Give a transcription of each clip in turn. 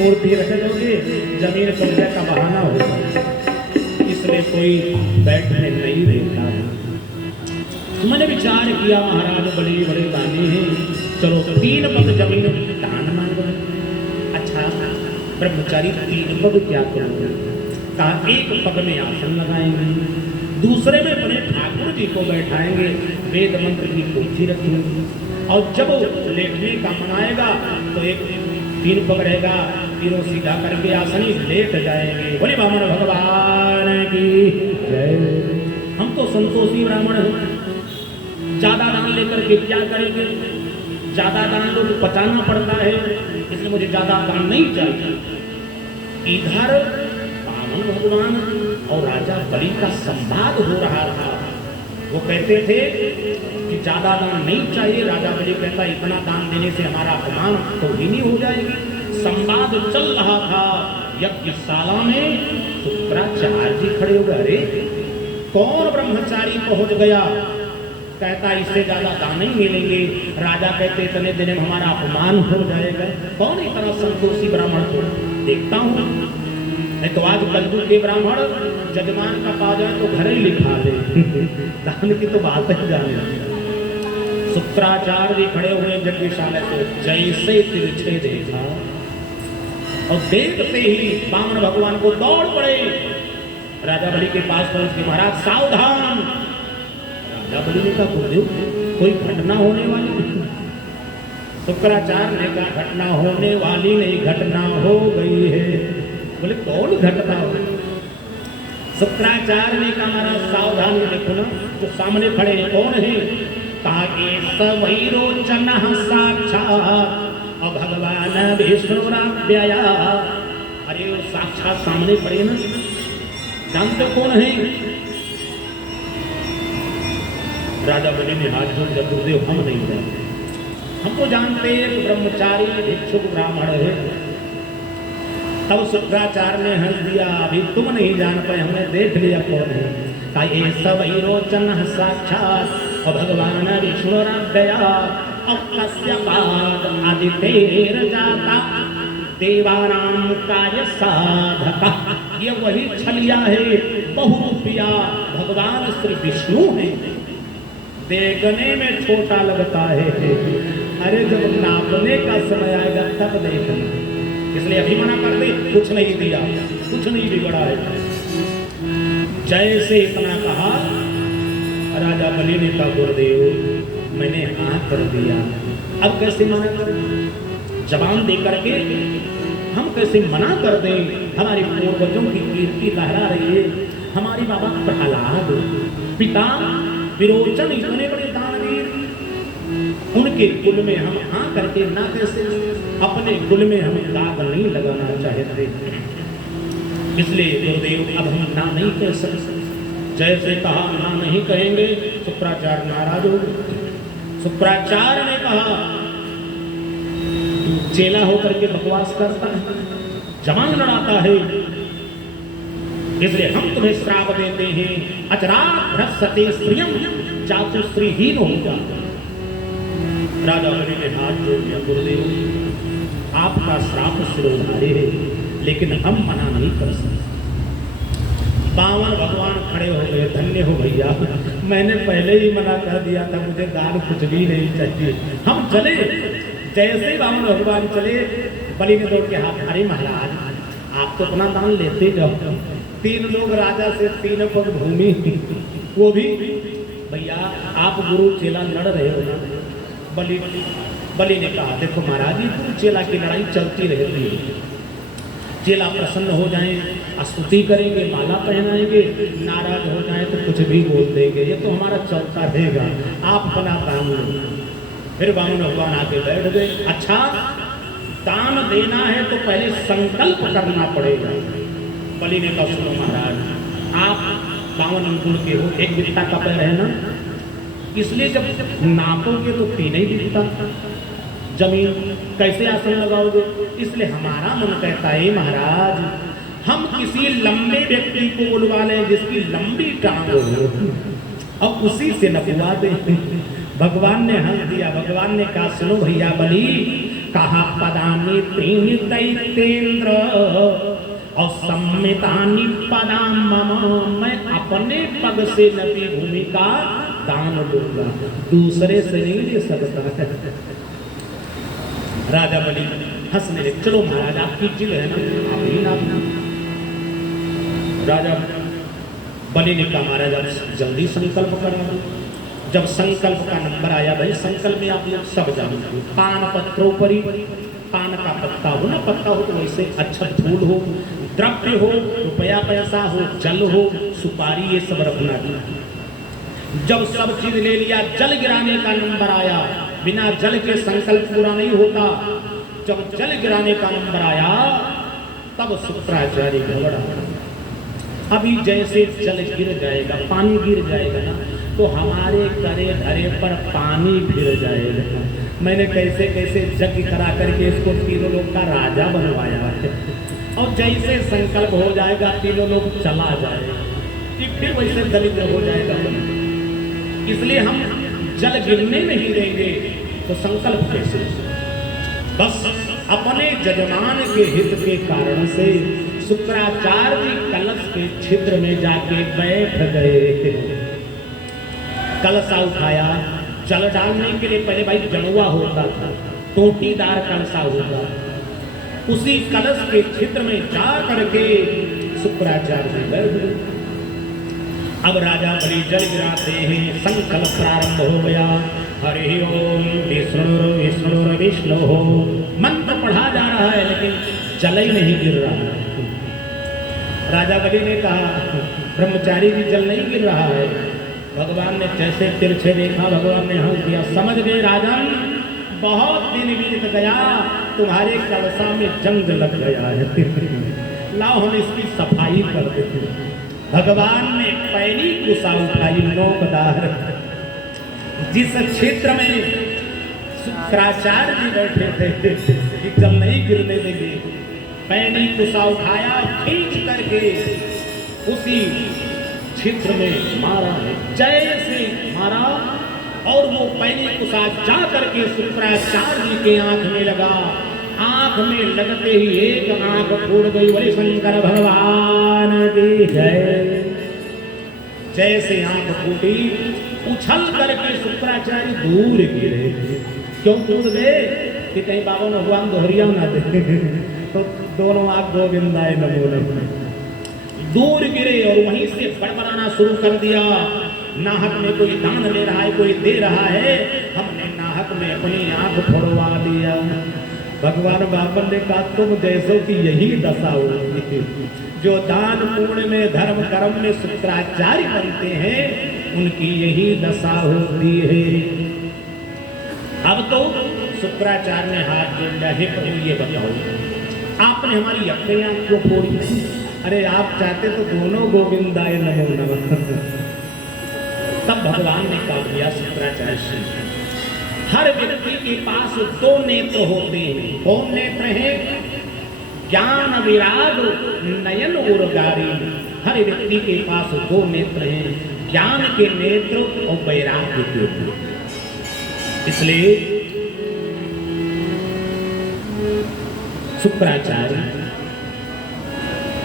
मूर्ति रख दोगे जमीन कब्जा का बहाना होगा, इसलिए कोई बैठने नहीं देता है। मैंने विचार किया महाराज बड़े बड़े दानी हैं, चलो 3 पग जमीन दान मांगो। अच्छा ब्रह्मचारी 3 पग क्या करोगे? कहा 1 पग में आसन लगाएंगे, दूसरे में अपने ठाकुर जी को बैठाएंगे, वेद मंत्र की पोथी रखेंगे, और जब लेटने का मन आएगा तो 3 पग रहेगा, तीनों सीधा करके आसनी लेट जाएंगे। बोले वामन भगवान की जय। हम तो संतोषी ब्राह्मण हैं, ज्यादा दान लेकर के क्या करेंगे? ज्यादा दान तो पचाना पड़ता है, इसलिए मुझे ज्यादा दान नहीं चाहिए। इधर वामन भगवान और राजा बलि का संवाद हो रहा था। वो कहते थे कि ज्यादा दान नहीं चाहिए, राजा बलि कहता इतना दान देने से हमारा अपमान तो ही नहीं हो जाएगी। संवाद चल रहा था, यज्ञशाला में शुक्राचार्य जी खड़े हो गए। अरे कौन ब्रह्मचारी पहुंच गया? कहता इससे ज्यादा दान नहीं मिलेंगे। राजा कहते इतने दिन में हमारा अपमान हो जाएगा। कौन इतना संतोषी ब्राह्मण को देखता हूँ, नहीं तो आज कलयुग के ब्राह्मण जजमान का पा जाए तो घर ही लिखा दे। दान की तो बात ही जाने। शुक्राचार्य जी खड़े हुए यज्ञशाला से, जैसे तिरछे देखा और देखते ही वामन भगवान को दौड़ पड़े, राजा बलि के पास पहुंच के महाराज सावधान। राजा बलि ने कहा गुरुदेव कोई घटना होने वाली? शुक्राचार्य ने कहा घटना होने वाली नहीं, घटना हो गई है। बोले कौन घटना हो? शुक्राचार्य ने कहा महाराज सावधान देखो ना, जो सामने खड़े हैं कौन है? कहा वही रोचन साक्षात भगवान विष्णुराव्यया। अरे वो साक्षात सामने खड़े ना, जानते कौन है? राजा बलि ने हाथ जोड़ दिया, गुरुदेव हम नहीं जानते। हम तो जानते हैं ब्रह्मचारी भिक्षुक ब्राह्मण है। तब शुक्राचार्य ने हंस दिया, अभी तुम नहीं जान पाए, हमने देख लिया कौन है। का ये सब रोचन साक्षात भगवान विष्णुराव्यया आदितेर जाता देवानाम काय साधका। ये वही छलिया है, बहुरूपिया भगवान श्री विष्णु है। देखने में छोटा लगता है, अरे जब नापने का समय आएगा तब देखना। इसलिए अभी मना कर दे, कुछ नहीं दिया, कुछ नहीं बिगड़ा है। जैसे इतना कहा, राजा बलि ने कहा गुरुदेव मैंने हाँ कर दिया, अब कैसे मना कर? जवान दे करके हम कैसे मना कर दें? हमारे पूर्वजों की कीर्ति लहरा रही है। हमारी बाबा प्रहलाद, पिता विरोचन इतने बड़े दानवीर, उनके कुल में हम हाँ करके ना कैसे? अपने कुल में हम दाग नहीं लगाना चाहते, इसलिए गुरुदेव अब हम ना नहीं कह सकते। जैसे कहा ना नहीं कहेंगे, शुक्राचार्य नाराज हो गए। शुक्राचार्य ने कहा चेला होकर के बकवास करता है, जवान लड़ाता है, इसलिए हम तुम्हें श्राप देते हैं, अचरात भ्रष्टते श्रियम, जातु श्रीहीन हो जाता। राजा बलि ने हाथ जोड़ दिया, गुरुदेव आपका श्राप सिरोधार्य है, लेकिन हम मना नहीं कर सकते। वामन भगवान खड़े हो गए, धन्य हो भैया, मैंने पहले ही मना कर दिया था, मुझे दान कुछ भी नहीं चाहिए। हम चले। जैसे वामन भगवान चले, बलि ने दौड़ के हाथ, अरे महाराज आप तो अपना दान लेते जाओ। 3 लोग राजा से 3 पग भूमि, वो भी भैया आप गुरु चेला लड़ रहे हो ना। बलि ने कहा देखो महाराज, गुरु चेला की लड़ाई चलती रहती है। चेला प्रसन्न हो जाए, स्तुति करेंगे, माला पहनाएंगे, नाराज हो जाए तो कुछ भी बोल देंगे, ये तो हमारा चलता रहेगा, आप अपना काम लो। फिर वामन भगवान आके बैठ गए। अच्छा दान देना है तो पहले संकल्प करना पड़ेगा। बलि ने कहा सुनो महाराज, आप 52 अंकुल के हो, 1 बित्ता का पैर है ना, इसलिए जब नापोगे तो 3 ही बित्ता जमीन कैसे आसन लगाओगे? इसलिए हमारा मन कहता है महाराज हम किसी लंबे व्यक्ति को बुलवा लें जिसकी लंबी टांग हो, अब उसी से नपवा दें। भगवान ने हंस दिया। भगवान ने कहा सुनो भैया बलि, कहा पदानि त्रीणि दैत्येन्द्र और सम्मितानि पदाम मम, मैं अपने पग से नदी भूमि का दान दूंगा, दूसरे से नहीं दे सकता। राजा बलि हंसने लगे, चलो महाराज आपकी जिद है ना, आप ही ना। राजा बलि ने कहा महाराज आप जल्दी संकल्प करें। जब संकल्प का नंबर आया, भाई संकल्प में आप लोग सब जानते, पान पत्रोपरि, पान का पत्ता हो ना, पत्ता हो तो वैसे अच्छा फूल हो, द्रव्य हो, रुपया पैसा हो, जल हो, सुपारी, ये सब रखना चाहिए। जब सब चीज ले लिया, जल गिराने का नंबर आया, बिना जल के संकल्प पूरा नहीं होता। जब जल गिराने का नंबर आया तब शुक्राचार्य घबरा। अभी जैसे जल गिर जाएगा, पानी गिर जाएगा ना, तो हमारे करे धरे पर पानी गिर जाएगा। मैंने कैसे कैसे यज्ञ करा करके इसको तीनों लोग का राजा बनवाया है, और जैसे संकल्प हो जाएगा तीनों लोग चला जाएगा, फिर वैसे दरिद्र हो जाएगा। इसलिए हम जल गिरने नहीं देंगे, तो संकल्प कैसे? बस अपने जजमान के हित के कारण से शुक्राचार्य जी कलश के छिद्र में जाके बैठ गए। कलशा उठाया, जल डालने के लिए पहले भाई जड़ुआ होता था, टोटीदार कलशा होता, उसी कलश के छिद्र में जा करके शुक्राचार्य जी बैठ गए। अब राजा बलि जल गिराते हैं, संकल्प प्रारंभ हो गया। हरि ओम विष्णु विष्णु विष्णु हो, मंत्र पढ़ा जा रहा है लेकिन जल ही नहीं गिर रहा है। राजा बलि ने कहा ब्रह्मचारी भी जल नहीं गिर रहा है। भगवान ने जैसे तिरछे देखा, भगवान ने हंस दिया, समझ गए राजन बहुत दिन बीत गया, तुम्हारे कलशा में जंग लग गया है, लाओ हम इसकी सफाई कर देते। भगवान ने पहली कुशा उठाई, नोकदार, जिस क्षेत्र में शुक्राचार्य जी बैठे थे कि जल नहीं गिरने देंगे, पहली कुशा उठाया, खींच करके उसी क्षेत्र में मारा, जैसे मारा और वो पहली कुशा जा करके शुक्राचार्य जी के आंख में लगा। आंख में लगते ही एक आंख फूट गई। बोले शंकर भगवान की जय। जैसे आंख फूटी, उछल करके शुक्राचार्य दूर गिरे। क्यों कूद गए कि कहीं बाबा भगवान दोहरिया ना दे, तो दोनों आंख गोविंदाय नमो नमः, दूर गिरे और वहीं से बड़बड़ाना शुरू कर दिया। नाहक में कोई दान ले रहा है, कोई दे रहा है, हमने नाहक में अपनी आंख फोड़वा दिया। भगवान बाबा ने कहा तुम जैसों की यही दशा होगी, जो दान पुण्य में धर्म कर्म में शुक्राचार्य बनते हैं उनकी यही दशा होती है। अब तो शुक्राचार्य ने हाथ जोड़ लिया, हे प्रभु ये बताओ आपने हमारी अक्रियां क्यों फोड़ी? अरे आप चाहते तो दोनों गोविंदाय नमो नमः। तब भगवान ने कहा दिया शुक्राचार्य से, हर व्यक्ति के पास दो नेत्र होते हैं। कौन नेत्र है? ज्ञान विराग नयन और गारी। हर व्यक्ति के पास दो नेत्र हैं, ज्ञान के नेत्र और वैराग्य के नेत्र। इसलिए शुक्राचार्य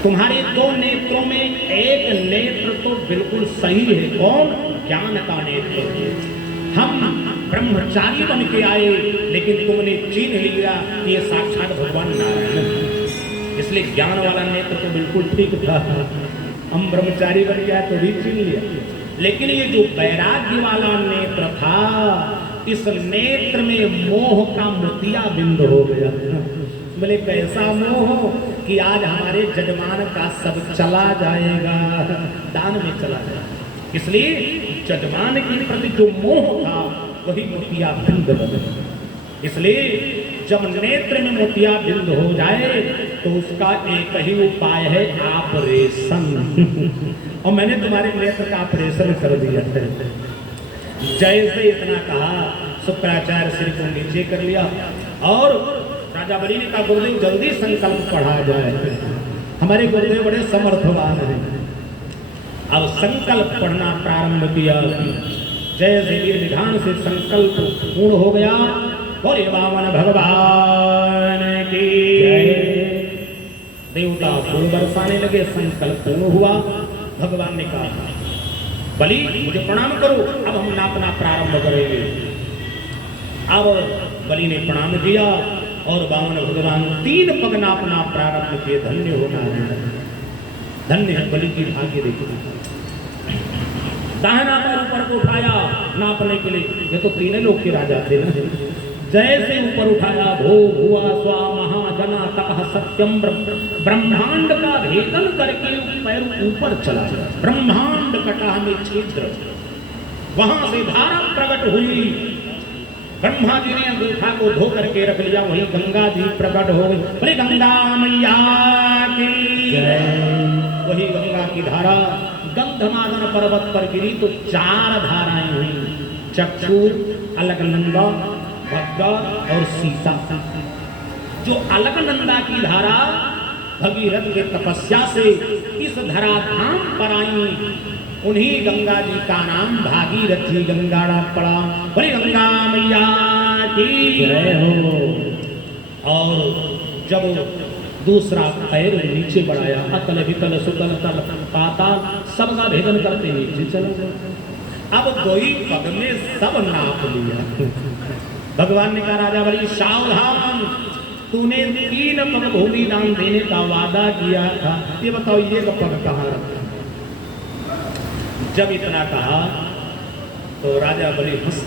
तुम्हारे दो नेत्रों में एक नेत्र तो बिल्कुल सही है। कौन? ज्ञान का नेत्र। हम ब्रह्मचारी बन के आए लेकिन तुमने चिन्ह लिया कि ये साक्षात भगवान नारायण, इसलिए ज्ञान वाला नेत्र तो बिल्कुल ठीक था। हम ब्रह्मचारी बन गया तो भी चिन्ह लिया, लेकिन ये जो वैराग्य वाला नेत्र था, इस नेत्र में मोह का मोतिया बिंद हो गया। बोले कैसा मोह कि आज हमारे जजमान का सब चला जाएगा, दान में चला जाएगा। इसलिए जजमान के प्रति जो मोह था वही मोतिया बिंद बने। इसलिए जब नेत्र में मोतिया बिंद हो जाए तो उसका एक ही उपाय है, ऑपरेशन। और मैंने तुम्हारे नेत्र का ऑपरेशन कर दिया है। जैसे इतना कहा, शुक्राचार्य सिर को नीचे कर लिया और राजा बलि ने कहा गुरुदेव जल्दी संकल्प पढ़ा जाए। हमारे गुरुदेव बड़े समर्थवान हैं। अब संकल्प पढ़ना प्रारंभ किया। जैसे विधान से संकल्प पूर्ण हो गया, बोले वामन भगवान की जय। देवता फूल बरसाने लगे, संकल्प पूर्ण हुआ। भगवान ने कहा बलि मुझे प्रणाम करो, अब हम नापना प्रारंभ करेंगे। अब बलि ने प्रणाम किया और वामन भगवान 3 पग नापना प्रारंभ किए। धन्य हो नारायण, धन्य है बलि की भाग्य। देखो दाहिना पैर ऊपर को उठाया नापने के लिए, ये तो 3 लोग के राजा थे ना। जैसे ऊपर उठाया, भो हुआ स्वा महाजना तपः सत्यम ब्रह्मांड का भेदन करके पैर ऊपर चला गया। ब्रह्मांड कटा में छिद्र, वहां से धारा प्रकट हुई। ब्रह्मा जी ने अंगूठा को धो करके रख लिया, वही गंगा जी प्रकट हो गई। बोले गंगा मैया की जय। वही गंगा की धारा गंधमादन पर्वत पर गिरी तो 4 धाराएं हुई, चक्षु, अलकनंदा, भद्दा और सीता। जो अलकनंदा की धारा भगीरथ के तपस्या से इस धराधाम पर आई, उन्हीं गंगा जी का नाम भागीरथी गंगाड़ा पड़ा। बोले गंगा मैया की जय हो। और जब दूसरा पैर नीचे बढ़ाया, अतल वितल सुतल तल पाताल सबका भेदन करते नीचे चले गए। अब 2 ही पग में सब नाप लिया। भगवान ने कहा राजा बलि सावधान, तूने 3 पग भूमि दान देने का वादा किया था, ये बताओ ये पग कहाँ रखा। जब इतना कहा तो राजा बलि हंस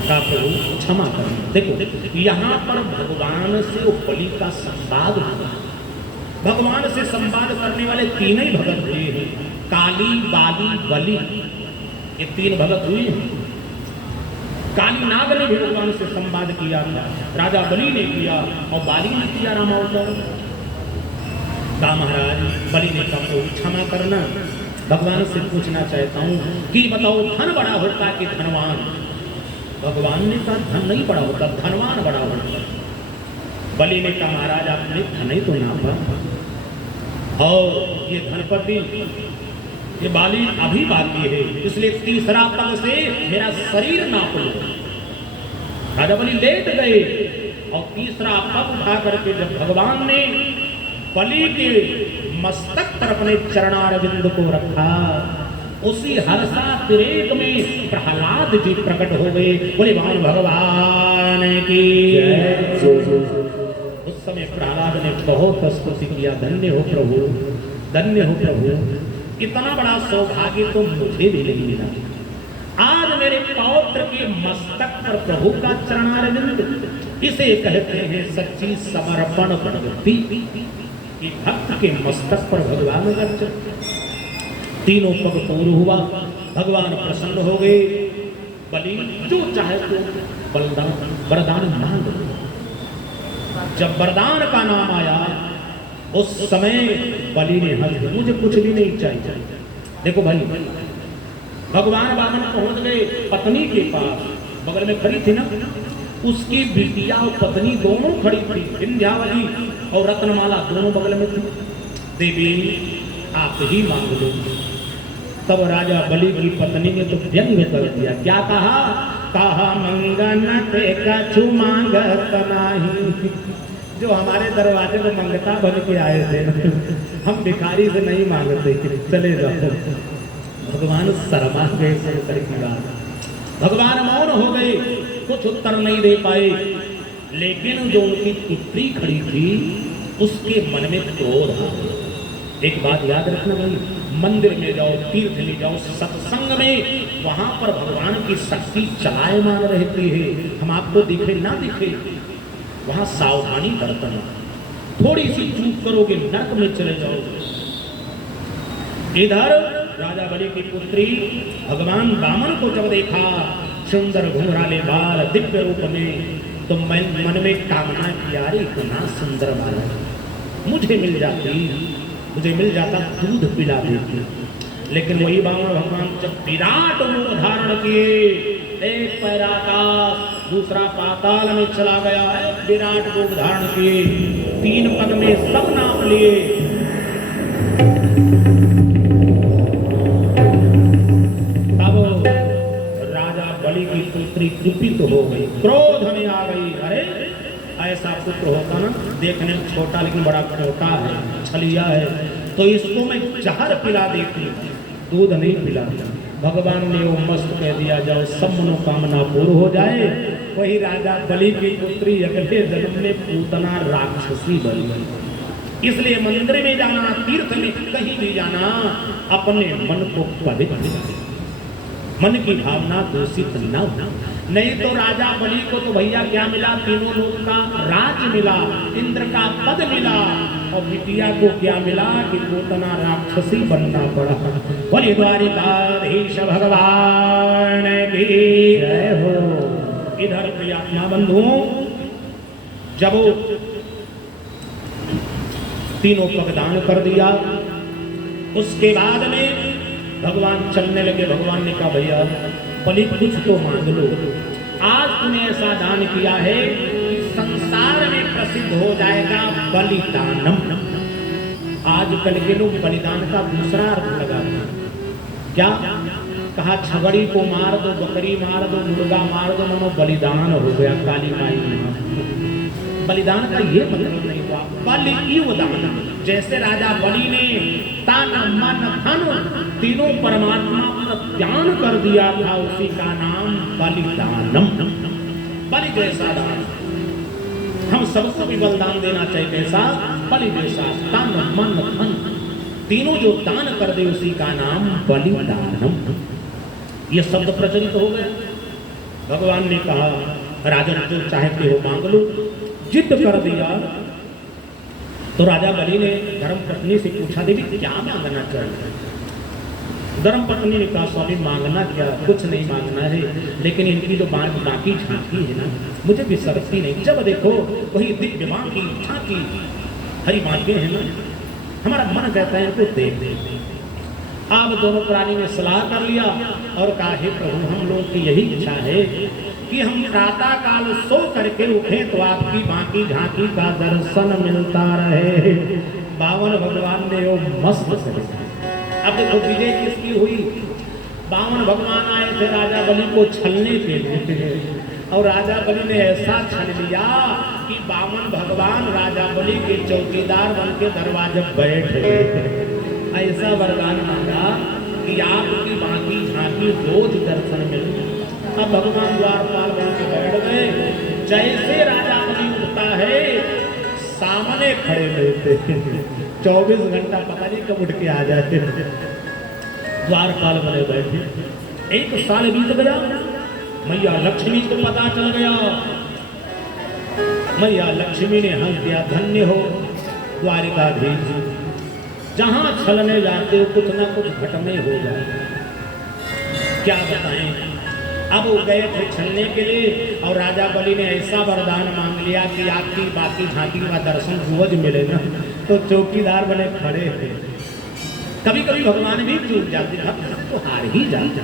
का प्रभु क्षमा करना। देखो यहाँ पर भगवान से वो बलि का संवाद हुआ। भगवान से संवाद करने वाले 3 ही भगत हुए हैं, काली, बाली, बलि, ये 3 भगत हुए हैं। काली नाग ने भी भगवान से संवाद किया था, राजा बलि ने किया और बाली ने किया रामावतार। कहा महाराज, बलि ने कहा प्रभु क्षमा करना, भगवान से पूछना चाहता हूँ कि बताओ धन बड़ा होता कि धनवान। भगवान ने कहा धन नहीं बड़ा होता, धनवान बड़ा होता। बलि ने कहा महाराज आपने धन ही तो नापा, और ये धनपति ये बाली अभी बाकी है, इसलिए 3रा पग से मेरा शरीर नाप लो। राजा बलि लेट गए और 3रा पग उठा करके जब भगवान ने बलि के मस्तक पर अपने चरणारविंद को रखा, उसी हर्षा तिरेक में प्रहलाद जी प्रकट हो गए। बोले वामन भगवान की जय। उस समय प्रहलाद ने बहुत स्तुति किया, धन्य हो प्रभु, धन्य हो प्रभु, इतना बड़ा सौभाग्य तो मुझे भी नहीं मिला। आज मेरे पौत्र के मस्तक पर प्रभु का चरणारविंद, इसे कहते हैं सच्ची समर्पण प्रवृत्ति। कि भक्त के मस्तक पर भगवान का 3 पग पूर्ण हुआ। भगवान प्रसन्न हो गए। बलि जो चाहे तो बलिदान वरदान मांग। जब वरदान का नाम आया उस समय बलि ने हंस दिया, मुझे कुछ भी नहीं चाहिए। देखो भाई, भगवान वामन पहुंच गए पत्नी के पास, बगल में खड़ी थी ना, उसकी बिटिया और पत्नी दोनों खड़ी थी, विंध्यावली और रत्नमाला दोनों बगल में थी। देवी आप ही मांग लो। तब राजा बलि की पत्नी ने तो व्यंग कर दिया, क्या कहा? कहा मंगन ते कछु मांगत नाही। जो हमारे दरवाजे में मंगता बन के आए थे, हम भिखारी से नहीं मांगते, चले जाओ। भगवान शर्मा गए सुनकर की बात, भगवान मौन हो गए, कुछ उत्तर नहीं दे पाए। लेकिन जो उनकी पुत्री खड़ी थी उसके मन में क्रोध आ गया। एक बात याद रखना भाई, मंदिर में जाओ, तीर्थ में जाओ, सत्संग में, वहां पर भगवान की शक्ति चलायमान रहती है। हम आपको दिखे ना दिखे, वहां सावधानी बरतना। थोड़ी सी चूक करोगे नरक में चले जाओगे। इधर राजा बलि की पुत्री भगवान वामन को जब देखा, सुंदर घुंघराले बाल दिव्य रूप में, तो मैं मन में कामना किया, अरे इतना सुंदर बालक मुझे मिल जाता दूध पिला देती। लेकिन वही वामन भगवान जब विराट रूप धारण किए, एक पैर आकाश, दूसरा पाताल में चला गया है, विराट रूप धारण किए, 3 पग में सब नाप लिए। तब राजा बलि की पुत्री कुपित हो गई, क्रोध में आ गई। अरे ऐसा पुत्र होता ना, देखने में छोटा लेकिन बड़ा खोटा है, छलिया है, तो इसको मैं जहर पिला देती, दूध नहीं पिला। भगवान ने वो मस्त कह दिया, जाओ सब मनोकामना पूर्ण हो जाए। वही राजा बलि की पुत्री अगले जन्म में पूतना राक्षसी बन गई। इसलिए मंदिर में जाना, तीर्थ में कहीं भी जाना, अपने मन को पवित्र, मन की भावना दूषित न हो। नहीं तो राजा बलि को तो भैया क्या मिला, तीनों लोक का राज मिला, इंद्र का पद मिला, और बिटिया को क्या मिला कि पूतना राक्षसी बनना पड़ा। बोले द्वारिकाधीश भगवान की जय हो। इधर प्रियात्मा बंधुओं, जब वो तीनों पग दान कर दिया, उसके बाद में भगवान चलने लगे। भगवान ने कहा, भैया बलि कुछ तो मांग लो, आज तूने ऐसा दान किया है कि संसार में प्रसिद्ध हो जाएगा बलिदानम। आजकल के लोग बलिदान का दूसरा अर्थ लगाते हैं। क्या कहा, छगड़ी को मार दो, बकरी मार दो, मुर्गा मार दो, मनो बलिदान हो गया, काली माई में। बलिदान का ये मतलब नहीं हुआ, बलि दान। जैसे राजा बलि ने तन मन धन तीनों परमात्मा पर त्याग कर दिया था, उसी का नाम बलिदानम। बलि जैसा दान, हम सबको भी बलिदान देना चाहिए। कैसा? बलि जैसा, तन मन धन तीनों जो दान कर दे, उसी का नाम बलिदानम। ये शब्द प्रचलित हो गए। भगवान ने कहा, राजन जो चाहते हो मांग लो। जिद कर दिया तो राजा बलि ने धर्म पत्नी से पूछा, देवी क्या मांगना चाहिए? धर्म पत्नी ने कहा, स्वामी मांगना क्या, कुछ नहीं मांगना है, लेकिन इनकी जो बाकी झांकी है ना, मुझे बिसरती नहीं। जब देखो वही दिव्य बाकी झांकी, हरी बांके हैं ना, हमारा मन कहता है इनको देख दे। आप दोनों प्राणी ने सलाह कर लिया और कहा, हे प्रभु, हम लोगों की यही इच्छा है कि हम प्रातः काल सो करके उठे तो आपकी बाकी झांकी का दर्शन मिलता रहे। बावन भगवान ने वो मस्त करे। अब देखो विजय किसकी हुई? बावन भगवान आए थे राजा बलि को छलने के लिए, और राजा बलि ने ऐसा छल लिया कि बावन भगवान राजा बलि के चौकीदार बन के दरवाजे बैठे। ऐसा वरदान मांगा कि आपकी बाकी झांकी रोज दर्शन मिले। अब भगवान द्वारपाल बन के बैठ गए। जैसे राजा बलि उठता है, सामने खड़े रहते, 24 घंटा पता नहीं कब उठ के आ जाते। द्वारपाल बने बैठे। 1 साल बीत गया, मैया लक्ष्मी को पता चल गया। मैया लक्ष्मी ने हंस दिया, धन्य हो द्वारिकाधीश, जहां छलने जाते हो कुछ ना कुछ घटने हो जाए। क्या बताएं, अब वो गए थे छलने के लिए, और राजा बलि ने ऐसा वरदान मांग लिया कि आपकी बाकी झांकी का दर्शन रोज मिलेगा। तो चौकीदार बने खड़े थे। कभी कभी भगवान भी चूक जाते, तो हार ही जाते।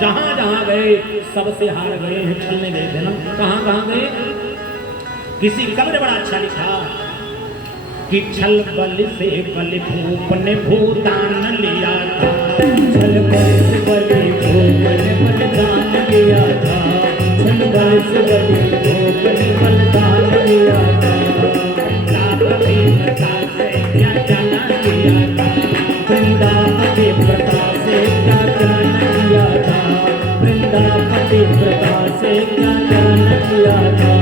जहां जहां गए सबसे हार गए हैं, छलने गए थे ना, कहां कहां गए? किसी कवि ने बड़ा अच्छा लिखा कि छल बलि से बलि भूप ने भूदान लिया था, छल बलि से बलि भूप ने बलिदान लिया था, छल बलि से बलि भूप ने बलिदान लिया था। वृंदावती प्रथा से क्या जाना लिया था, वृंदावती प्रथा से क्या जाना लिया था, वृंदावती प्रथा से क्या जाना लिया था।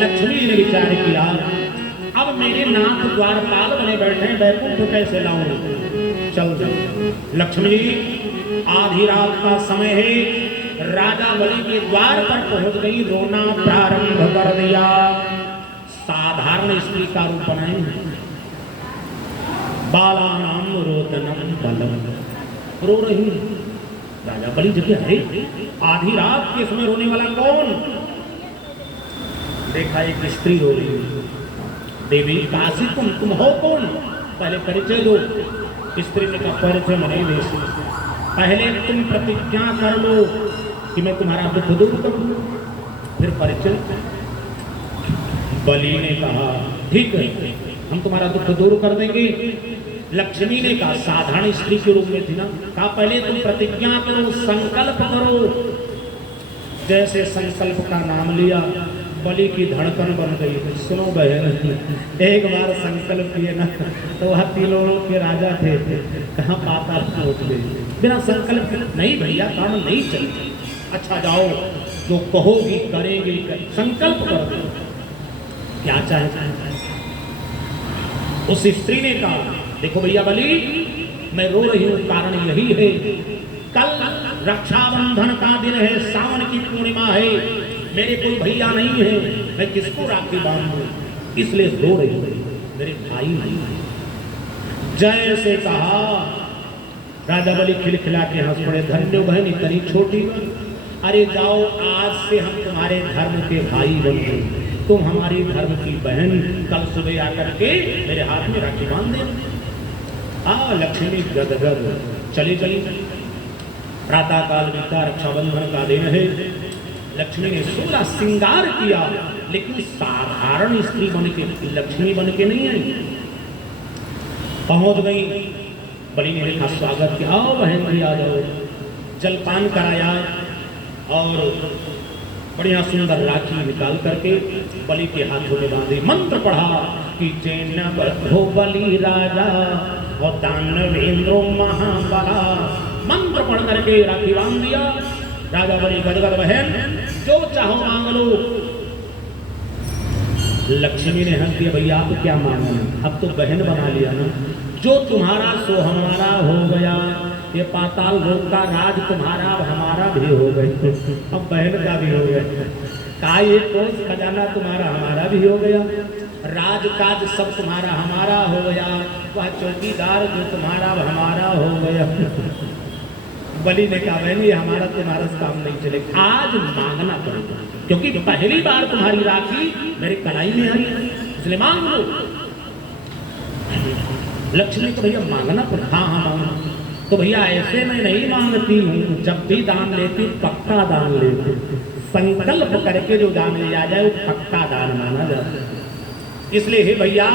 लक्ष्मी ने विचार किया, अब मेरे नाथ द्वारपाल बने बैठे हैं, बैकुंठ कैसे लाऊं? चल लक्ष्मी जी, आधी रात का समय है, राजा बलि के द्वार पर पहुंच गई, रोना प्रारंभ कर दिया। साधारण स्त्री का रूप बनाए, बालानाम रोदनम बलम, रो रही। राजा बलि जब अरे आधी रात के समय रोने वाला कौन? देखा एक स्त्री रो रही। देवी काशी तुम हो कौन? पहले परिचय दो। स्त्री ने कहा परिचय में नहीं दे सकती, पहले तुम प्रतिज्ञा कर लो कि मैं तुम्हारा दुख दूर करूं, फिर परिचय। बलि ने कहा ठीक है, हम तुम्हारा दुख दूर कर देंगे। लक्ष्मी ने कहा, साधारण स्त्री के रूप में थी ना, कहा पहले तुम प्रतिज्ञा करो, संकल्प करो। जैसे संकल्प का नाम लिया, बलि की धड़कन बन गई। सुनो बहन, एक बार संकल्प किए ना तो वह तीनों के राजा थे, कहाँ पाताल पहुंच गए बिना संकल्प। नहीं भैया, काम नहीं चले। अच्छा जाओ, जो कहोगी करेगी, संकल्प कर दो, क्या चाहे। उस स्त्री ने कहा देखो भैया बलि, मैं रो रही हूँ, कारण यही है, कल रक्षाबंधन का दिन है, सावन की पूर्णिमा है, मेरे कोई भैया नहीं है, मैं किसको राखी बांधूं, इसलिए रो रही हूँ, मेरे भाई नहीं है। जैसे कहा, राजा बलि खिलखिला के हंस पड़े। धन्य बहन, इतनी छोटी, अरे जाओ, आज से हम तुम्हारे धर्म के भाई बन गए, तुम हमारी धर्म की बहन, कल सुबह आकर के मेरे हाथ में राखी बांध दे। लक्ष्मी गदगद चली चली। प्रातः काल बीता, रक्षाबंधन का दिन है। लक्ष्मी ने सोलह श्रृंगार किया, लेकिन साधारण स्त्री बन के, लक्ष्मी बन के नहीं आई। पहुंच गई, बलि ने देखा, स्वागत किया, आओ बहन जी आ जाओ। जलपान कराया और बढ़िया सुंदर राखी निकाल करके बलि के हाथों में बांधी। मंत्र पढ़ा कि चैन बद्धो बलि राजा और दानवेंद्रो महाबला। मंत्र पढ़ करके राखी बांध दिया। राजा बलि गदगद, बहन जो चाहो मांग लो। लक्ष्मी ने हंस दिया, भैया आप क्या मांगना, अब तो बहन बना लिया ना, जो तुम्हारा सो हमारा हो गया। ये पाताल लोक का राज तुम्हारा, अब हमारा भी हो गया, अब बहन का भी हो गया। का ये कोष खजाना तुम्हारा, हमारा भी हो गया, राज काज सब तुम्हारा, हमारा हो गया, वह चौकीदार जो तुम्हारा, अब हमारा हो गया। बलि ने कहा, बहन ये हमारा तुम्हारा काम नहीं चलेगा, आज मांगना पड़ेगा, क्योंकि पहली बार तुम्हारी राखी मेरे कलाई में आई, इसलिए मांग लो। लक्ष्मी को भैया मांगना पड़ेगा। हाँ हाँ मांगना। तो भैया ऐसे मैं नहीं मांगती हूँ, जब भी दान लेती पक्का दान लेती, संकल्प करके जो दान लिया जाए वो पक्का दान माना जाता है। इसलिए हे भैया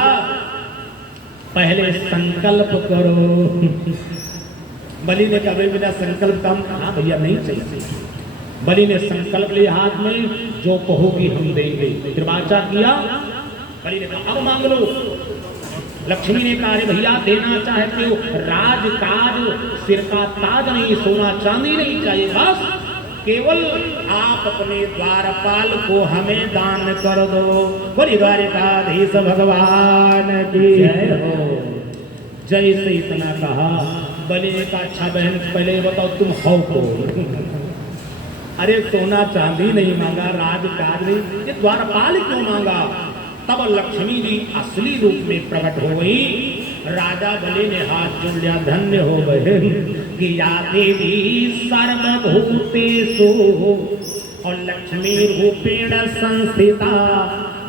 पहले संकल्प करो। बलि ने कहा बिना संकल्प काम, हाँ भैया नहीं चाहिए। बलि ने संकल्प लिया हाथ में, जो कहोगी हम देंगे। फिर वाचा किया। बलि ने कहा अब मांग लो। लक्ष्मी ने कहा अरे भैया देना चाहते हो, राज काज सिर का ताज नहीं, सोना चांदी नहीं चाहिए, बस केवल आप अपने द्वारपाल को हमें दान कर दो। बोली द्वारिकाधीश भगवान की जय हो। जय से इतना कहा, बलि ने कहा अच्छा बहन पहले बताओ तुम हो कौन? अरे सोना चांदी नहीं मांगा, राज काज नहीं, ये द्वारपाल क्यों मांगा? तब लक्ष्मी जी असली रूप में प्रकट हो गई। राजा बलि ने हाथ जोड़ लिया, धन्य हो गए कि या देवी सर्वभूतेषु और लक्ष्मी रूपेण संस्थिता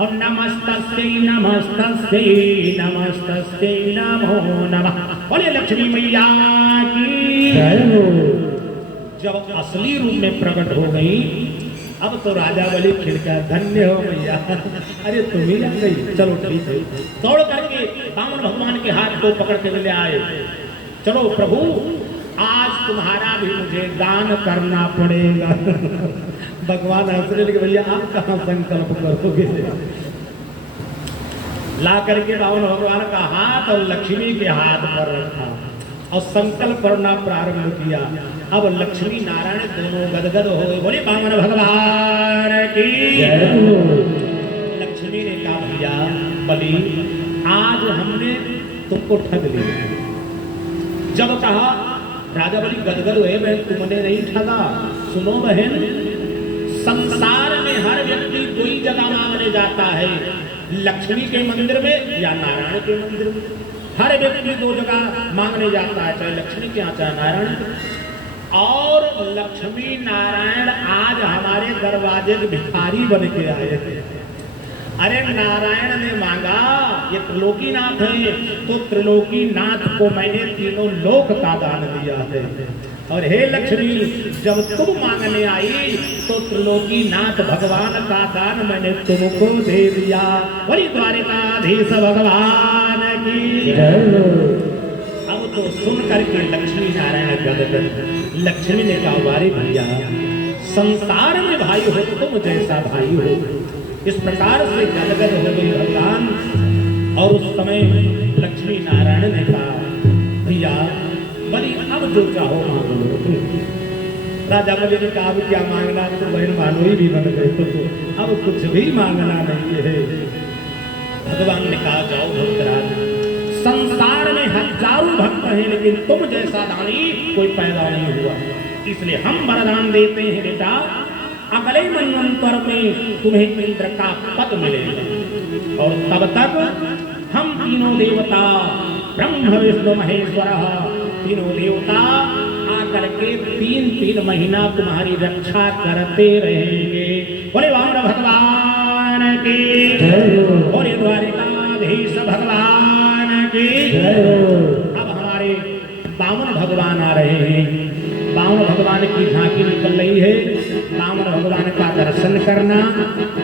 और नमस्तस्यै नमस्तस्यै नमस्तस्यै नमो नमः। बोले लक्ष्मी मैया की जय हो। जब असली रूप में प्रकट हो गई, अब तो राजा बलि खिड़का, धन्य हो भैया, अरे तुम ही आ गई, चलो ठीक है। दौड़ करके वामन भगवान के हाथ को पकड़ के ले आए। चलो प्रभु आज तुम्हारा भी मुझे दान करना पड़ेगा। भगवान हंसने लगे, भैया आप कहाँ संकल्प करोगे? ला करके वामन भगवान का हाथ और लक्ष्मी के हाथ पर रखा और संकल्प करना प्रारंभ किया। अब लक्ष्मी नारायण दोनों गदगद हो गए। बोले वामन भगवान की। लक्ष्मी ने कहा भैया बलि आज हमने तुमको ठग लिया। जब कहा राजा बड़ी गदगद हुए, बहन तुमने नहीं ठगा। सुनो बहन, संसार में हर व्यक्ति दो ही जगह मांगने जाता है, लक्ष्मी के मंदिर में या नारायण के मंदिर में। हर व्यक्ति दो जगह मांगने जाता है, चाहे लक्ष्मी के यहाँ चाहे नारायण के। और लक्ष्मी नारायण आज हमारे दरवाजे के भिखारी बन के आए थे। अरे नारायण ने मांगा, ये त्रिलोकीनाथ है, तो त्रिलोकीनाथ को मैंने तीनों लोक का दान दिया है। और हे लक्ष्मी, जब तुम मांगने आई तो त्रिलोकीनाथ भगवान का दान मैंने तुमको दे दिया। बड़ी द्वारिकाधीश भगवान की। अब तो सुन करके लक्ष्मी नारायण गदगद। लक्ष्मी ने कहा, वारे भैया, संसार में भाई हो तुम जैसा भाई हो। इस प्रकार से गदगद हो गई भगवान। और उस समय लक्ष्मी नारायण ने कहा, भैया बड़ी अब जो चाहो मांग लो। राजा बलि ने कहा, अब क्या मांगना, तो बहन मानोई भी बन गए, तो अब कुछ भी मांगना नहीं है। भगवान ने कहा, जाओ भक्तराज, संसार में हजारों भक्त हैं, लेकिन तुम जैसा दानी कोई पैदा नहीं हुआ, इसलिए हम वरदान देते हैं बेटा, अगले मनवंतर में तुम्हें इंद्र का पद मिलेगा। और तब तक हम तीनों देवता, ब्रह्म विष्णु महेश्वर, तीनों देवता आकर के 3-3 महीना तुम्हारी रक्षा करते रहेंगे। बोले वामन भगवान की, बोले द्वारिकाधीश भगवान की। अब हमारे वामन भगवान आ रहे हैं। वामन भगवान की झांकी निकल रही है। वामन भगवान का दर्शन करना।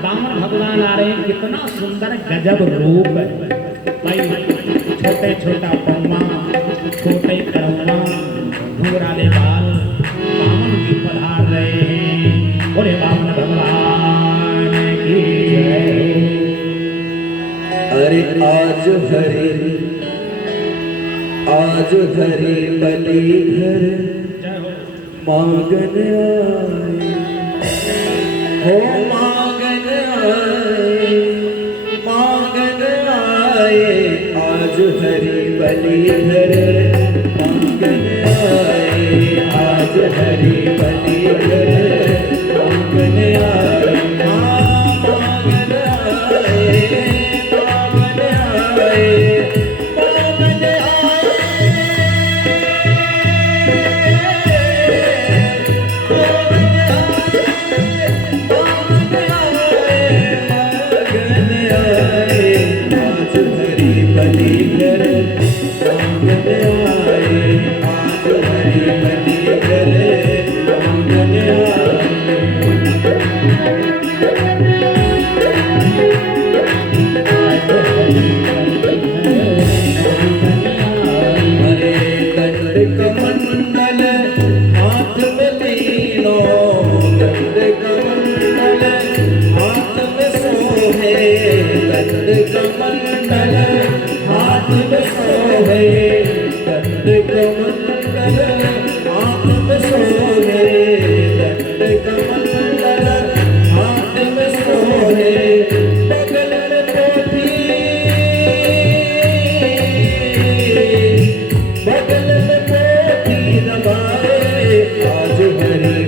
वामन भगवान आ रहे हैं, कितना सुंदर गजब रूप है भाई। छोटे छोटा पौवा, छोटे करौवा, घुंघराले बाल, वामन जी पधार रहे हैं। बोले वामन भगवान की। अरे आज हरे बलि घर मांगन आए, हो मांगन आए, आज हरि बलि घर मांगन आए, आज हरि बलि घर मांगन आए, मांगन आए, मांगन आए। आज हरि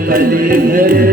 बलि घर